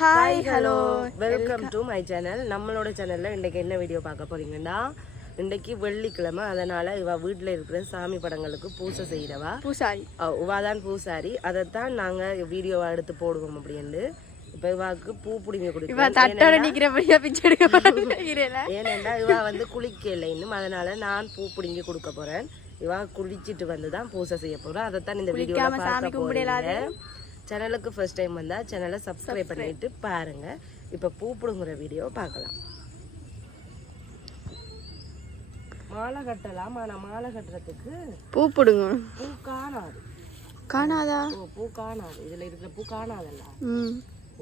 Hi hello welcome to my channel நம்மளோட சேனல்ல இன்றைக்கு என்ன வீடியோ பார்க்க போறீங்கன்னா இன்றைக்கு வெள்ளிக்கிழமை. அதனால இவ வீட்டில் இருக்கிற சாமி படங்களுக்கு பூசை செய்கிறவா பூசாரி. இவாதான் பூசாரி. அதைத்தான் நாங்க வீடியோவா எடுத்து போடுவோம் அப்படின்னு இப்போ இவாக்கு பூ பிடிங்க இவ போறேன் ஏனென்றா இவா வந்து குளிக்கல இன்னும் அதனால நான் பூ பிடிங்கி கொடுக்க போறேன். இவா குளிச்சிட்டு வந்து தான் பூசை செய்ய போறோம் அதைத்தான் இந்த சாமி பார்க்க கும்பிடலாது. சேனலுக்கு ஃபர்ஸ்ட் டைம் வந்தா சேனலை சப்ஸ்கிரைப் பண்ணிட்டு பாருங்க. இப்போ பூ பிடுங்குற வீடியோ பார்க்கலாம். மாலை கட்டலாம் ஆனா மாலை கட்டுறதுக்கு பூ பிடுங்க பூ காணாது. காணாதா? பூ காணாது. இதுல இருக்கிற பூ காணாதல்ல.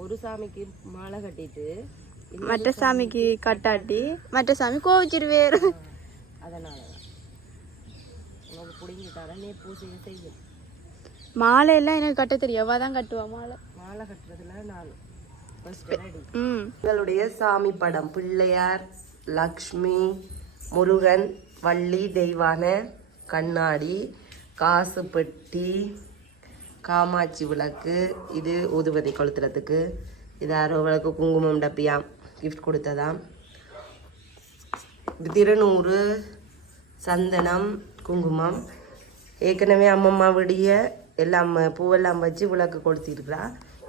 ஒரு சாமிக்கு மாலை கட்டிட்டு மற்ற சாமிக்கு கட்டாட்டி மற்ற சாமி கோவிச்சிருவேர். அதனால தான் உனக்கு பிடிங்கிட்டாரா பூஜையை செய்யும் மாலை எல்லாம் எனக்கு கட்ட தெரியும். அவ தான் கட்டுவா மாலை? மாலை கட்டுறதுல நான் எங்களுடைய சாமி படம் பிள்ளையார் லக்ஷ்மி முருகன் வள்ளி தெய்வான கண்ணாடி காசு பெட்டி காமாட்சி விளக்கு இது ஊதுபதி கொளுத்துறதுக்கு. இது அரை விளக்கு குங்குமம் டப்பியாம் gift கொடுத்ததாம் திருநூறு சந்தனம் குங்குமம். ஏற்கனவே அம்மம்மா விடிய எல்லாம் பூவெல்லாம் வச்சு விளக்கு கொளுத்திருக்கிறா.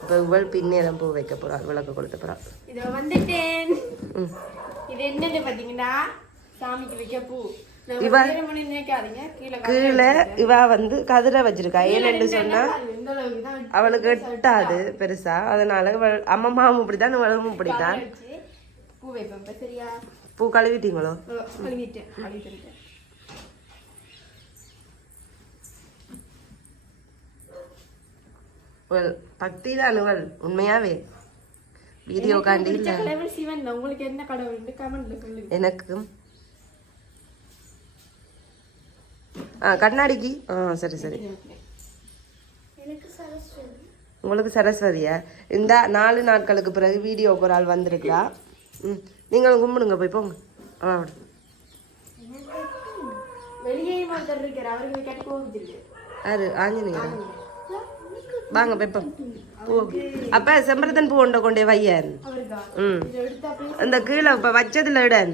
இப்போ இவள் பின்னேரம் பூ வைக்க போறாள் விளக்கு கொளுத்த போறாள் இத வந்துட்டேன். இது என்னன்னு பாத்தீங்கன்னா? சாமிக்கு வைக்க பூ. இவ- கீழே இவ வந்து கதிரை வச்சிருக்கா. ஏன்னு சொன்னா அவளுக்கு எட்டாது பெருசா. அதனால இவள் அம்மம்மாவும் இப்படித்தான் இவளும் இப்படித்தான். பூ கழுவிட்டீங்களோ ஓ, கழுவிட்டேன் கழுவிட்டேன் இவள் பக்தி தான் இவள் உண்மையாவே. வீடியோ காண்டி. உங்களுக்கு என்ன கடவுள் கமெண்ட்ல சொல்லுங்க. எனக்கும். ஆ கண்ணாடிக்கு? ஆ சரி சரி. உங்களுக்கு சரஸ்வதியா? இந்த நாலு நாட்களுக்கு பிறகு வீடியோக்கு ஒரு ஆள் வந்திருக்கா ம் நீங்களும் கும்பிடுங்க போய் போங்க. ஆ வெளியே ஒருத்தர் இருக்காரு. அவருக்கு கேட்டு கோவிச்சிருக்கு யாரு? ஆஞ்சநேயரா. வாங்க பெப்பம் பூ. அப்ப செம்பரத்தன் பூ கொண்ட கொண்டே வையன். ம். அந்த கீழே இப்ப வச்சதுல இடன்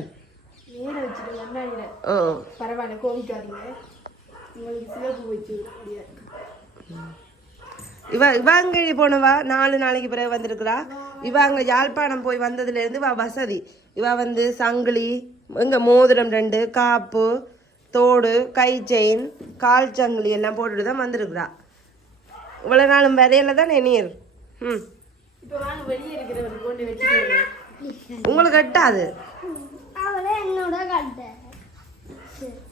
கண்ணாடியில ஓ. பரவாயில்ல கோவிக்காதீங்க இவ இவாங்கழி போனவா நாலு நாளைக்கு பிறகு வந்திருக்கிறா. இவ அங்க யாழ்ப்பாணம் போய் வந்ததுல இருந்து இவ வசதி. இவ வந்து சங்கிலி இங்க மோதிரம் ரெண்டு காப்பு தோடு கை செயின் கால் சங்கிலி எல்லாம் போட்டுட்டு தான் வந்திருக்கிறா. இவ்வளவு நாளும் விதையில தான் நீர்? ம். உங்களுக்கு எட்டாது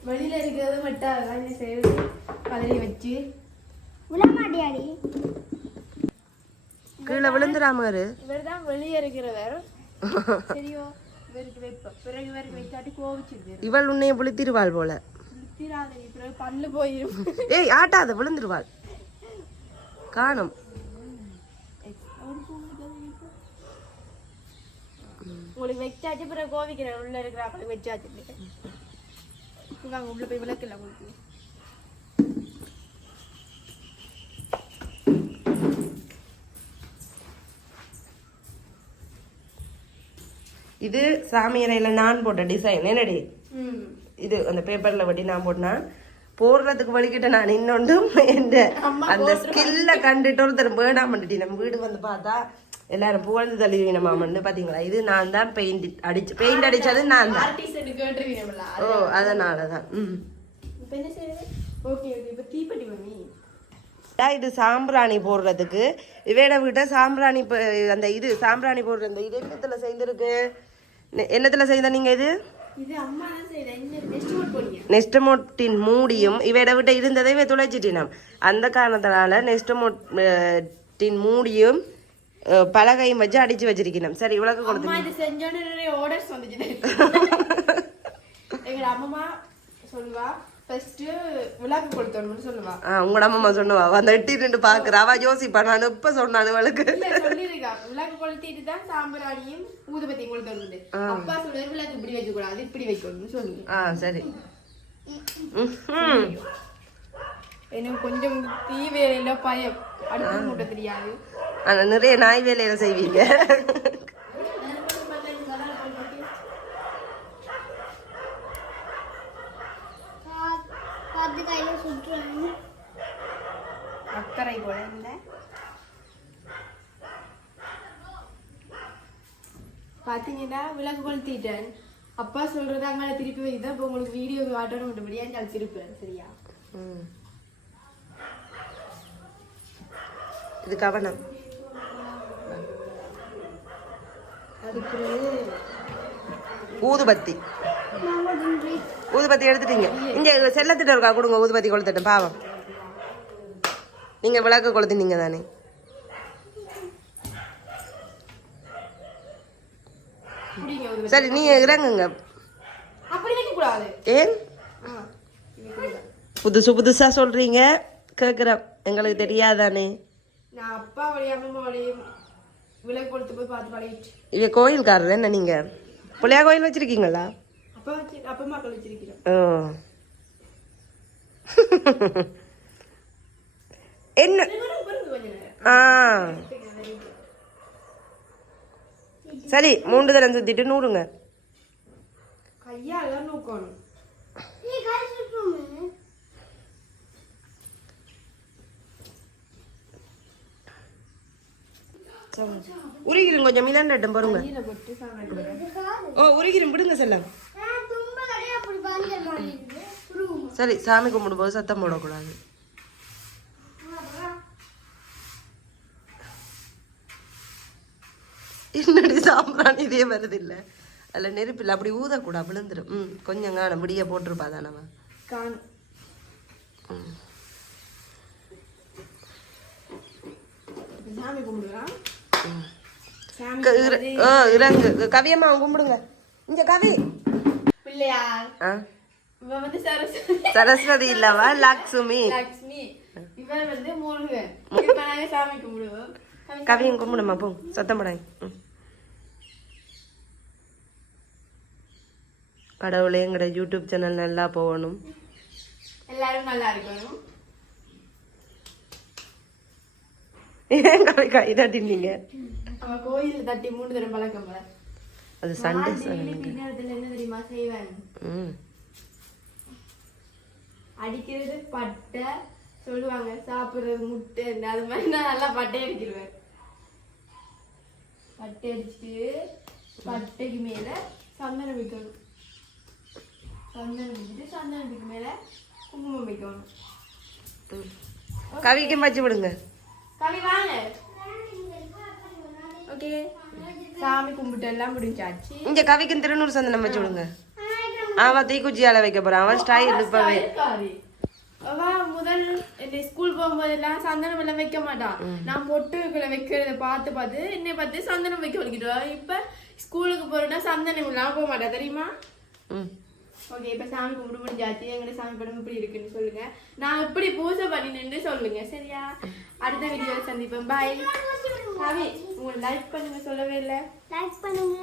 வெளியில இருக்கிறது மட்டும் கதறி வச்சு. கீழே விழுந்துடாம இரு. இவர் தான் வெளியே இருக்கிறவர். சரியோ இவருக்கு வைப்ப பிறகு இவருக்கு வைக்காட்டி கோவிச்சிருக்கு இவள் உன்னைய புளித்திருவாள் போல. பிறகு பல்லு போயிரும். ஏய் ஆட்டாத விழுந்துருவாள். காணும் உங்களுக்கு வச்சாச்சு பிறகு கோவிக்கிறேன் உள்ள இருக்கிற அவளுக்கு வச்சாச்சு வாங்க உள்ள போய் விளக்கல உங்களுக்கு இது சாமி அறையில நான் போட்ட டிசைன் என்னடி இது அந்த பேப்பர்ல வெட்டி நான் போட்டேன்னா போடுறதுக்கு வலிக்கிட்ட நான் இன்னொன்றும் எந்த அந்த ஸ்கில்ல கண்டுட்டு ஒருத்தர் வேணாம் பண்ணிட்டு நம்ம வீடு வந்து பார்த்தா எல்லாரும் புகழ்ந்து தள்ளுவீங்க மாமன்னு பாத்தீங்களா? இது நான் தான் பெயிண்ட் அடிச்சு பெயிண்ட் அடிச்சது நான் தான். ஓ அதனாலதான். ம். இப்போ என்ன செய்யுது ஓகே ஓகே. இப்போ தீப்பெட்டி மம்மி. அதான் இது சாம்பிராணி போடுறதுக்கு. இவேட வீட்டை சாம்பிராணி அந்த இது சாம்பிராணி போடுற இந்த இது என்னத்துல செய்திருக்கு என்னத்துல செய்த நீங்க இது? நெஸ்டமோட்டின் மூடியும் இவையிட விட்ட இருந்ததை இவை துளைச்சிட்டினம். அந்த காரணத்தினால நெஸ்டமோட்டின் மூடியும் பலகையும் வச்சு அடிச்சு வச்சிருக்கணும் சரி இவ்வளவு கொடுத்து எங்க அம்மா சொல்லுவா உங்களோட அம்மா சொன்னவா அந்த எட்டி நின்று பாக்குறா. அவ யோசிப்பா நான் இப்ப சொன்னான் அவளுக்கு விளக்கு கொளுத்திட்டு தான் சாம்பிராணியும் ஊதுபத்தியும் கொளுத்தணும் அப்பா சொல்லுவாரு விளக்கு இப்படி வைக்க கூடாது இப்படி வைக்கணும்னு சொல்லுங்க ஆ சரி. எனக்கு கொஞ்சம் தீ வேலையில பயம். அடுப்பு மூட்ட தெரியாது. ஆனா நிறைய நாய் வேலையில செய்வீங்க பார்த்து கையில சுற்றுறாங்க போல இல்ல பாத்தீங்கன்னா விளக்கு கொளுத்திட்டேன் அப்பா சொல்றது அங்கே திருப்பி வைதான் இப்போ உங்களுக்கு வீடியோ காட்டணும் மட்டும்படியா நான் திருப்பேன் சரியா? ம். இது கவனம். அதுக்கு ஊதுபத்தி. ஊதுபத்தி எடுத்துட்டீங்க. இங்க செல்லத்திட்ட இருக்கா கொடுங்க ஊதுபத்தி கொளுத்தட்டும் பாவம். நீங்க விளக்கு கொளுத்தினீங்க தானே. சரி நீங்க இறங்குங்க. ஏன். புதுசு புதுசா சொல்றீங்க. கேக்குறோம் எங்களுக்கு தெரியாதானே. இவ கோயில்காரர் என்ன நீங்க? புள்ளையா கோயில் வச்சிருக்கீங்களா? அப்பா வச்சு அப்பா. என்ன? ஆ. சரி மூன்று தரம் சுத்திட்டு நூறுங்க உருகிரும் கொஞ்சம் மிதண்டட்டும் பாருங்க. ஓ உருகிரும் விடுங்க செல்லம். சரி சாமி கும்பிடும்போது சத்தம் போடக்கூடாது. என்னடி சாம்பிராணி இதே வருது இல்ல. அதில் நெருப்பில் அப்படி ஊதக்கூடாது விழுந்துரும். ம் கொஞ்சம் காண முடிய போட்டிருப்பா காணும். சாமி ஓ இறங்கு. கவியம்மா கும்பிடுங்க. இங்க கவி. சரஸ்வதி. இல்லவா? லக்ஷ்மி. லக்ஷ்மி. இவர் வந்து முருகன். சாமி கும்பிடுவோம். கவியும் கும்பிடுமா போ சத்தம் ம். கடவுளே எங்கட யூடியூப் சேனல் நல்லா போகணும் எல்லாரும் நல்லா இருக்கணும் ஏன் கவி கை தட்டினீங்க அவ கோயில்ல தட்டி மூணு தரம் பழக்கம் அது சண்டே தெரியுமா செய்வேன் ம் அடிக்கிறது பட்டை சொல்லுவாங்க சாப்பிடுறது முட்டை அது மாதிரி நான் நல்லா பட்டை அடிக்கிடுவேன் பட்டை அடிச்சுட்டு பட்டைக்கு மேல சந்தனம் வைக்கணும். சந்தனம் வச்சுட்டு சந்தனத்துக்கு மேல குங்குமம் வைக்கணும். கவிக்கும் வச்சு விடுங்க. கவி வாங்க. ஓகே. சாமி கும்பிட்டு எல்லாம் முடிஞ்சாச்சு. இங்க கவிக்கும் திருநூறு சந்தனம் வச்சு விடுங்க. அவன் தீக்குச்சியால வைக்க போறான் அவன் ஸ்டைல். அவ இந்த ஸ்கூல் போகும்போதெல்லாம் சந்தனம் எல்லாம் வைக்க மாட்டான். நான் பொட்டுக்குள்ள வைக்கிறத பார்த்து பார்த்து என்னை பார்த்து சந்தனம் வைக்க வலிக்கிட்டு இப்ப ஸ்கூலுக்கு போறேன்னா சந்தனம் இல்லாம போக மாட்டா தெரியுமா? ஓகே இப்ப சாமி கும்பிட்டு முடிஞ்சாச்சு. எங்க சாமி படம் இப்படி இருக்குன்னு சொல்லுங்க. நான் இப்படி பூஜை பண்ணினேன்னு சொல்லுங்க சரியா? அடுத்த வீடியோல சந்திப்பேன் பாய் சாமி உங்களை லைக் பண்ணுங்க சொல்லவே இல்லை. லைக் பண்ணுங்க.